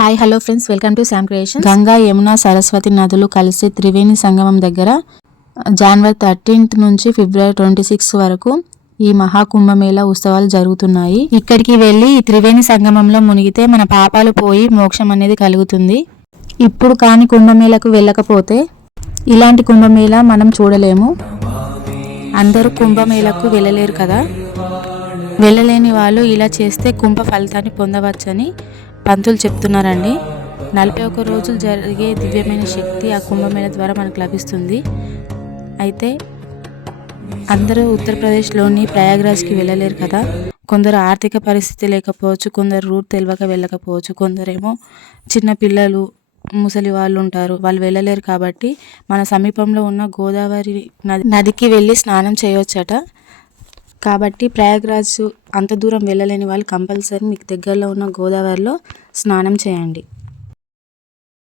Hi hello friends, welcome to Sam creation. Ganga Yamuna Saraswati నదులు కలిసి త్రివేణి సంగమం దగ్గర జనవరి 13 నుంచి ఫిబ్రవరి 26 వరకు ఈ మహాకుంభమేళా ఉత్సవాలు జరుగుతున్నాయి. ఇక్కడికి వెళ్ళి త్రివేణి సంగమంలో మునిగితే మన పాపాలు పోయి మోక్షం అనేది కలుగుతుంది. ఇప్పుడు కాని కుంభమేళకు వెళ్ళకపోతే ఇలాంటి కుంభమేళా మనం చూడలేము. అందరూ కుంభమేళకు వెళ్ళలేరు కదా. వెళ్ళలేని వాళ్ళు ఇలా చేస్తే కుంభ ఫలితాన్ని పొందవచ్చని పంతులు చెప్తున్నారండి. 41 రోజులు జరిగే దివ్యమైన శక్తి ఆ కుంభమేళ ద్వారా మనకు లభిస్తుంది. అయితే అందరూ ఉత్తరప్రదేశ్లోని ప్రయాగ్రాజ్కి వెళ్ళలేరు కదా. కొందరు ఆర్థిక పరిస్థితి లేకపోవచ్చు, కొందరు రూట్ తెలియక వెళ్ళకపోవచ్చు, కొందరేమో చిన్న పిల్లలు ముసలి వాళ్ళు ఉంటారు, వాళ్ళు వెళ్ళలేరు. కాబట్టి మన సమీపంలో ఉన్న గోదావరి నదికి వెళ్ళి స్నానం చేయవచ్చట. కాబట్టి ప్రయాగ్రాజ్ అంత దూరం వెళ్ళలేని వాళ్ళు కంపల్సరీ మీకు దగ్గరలో ఉన్న గోదావరిలో స్నానం చేయండి.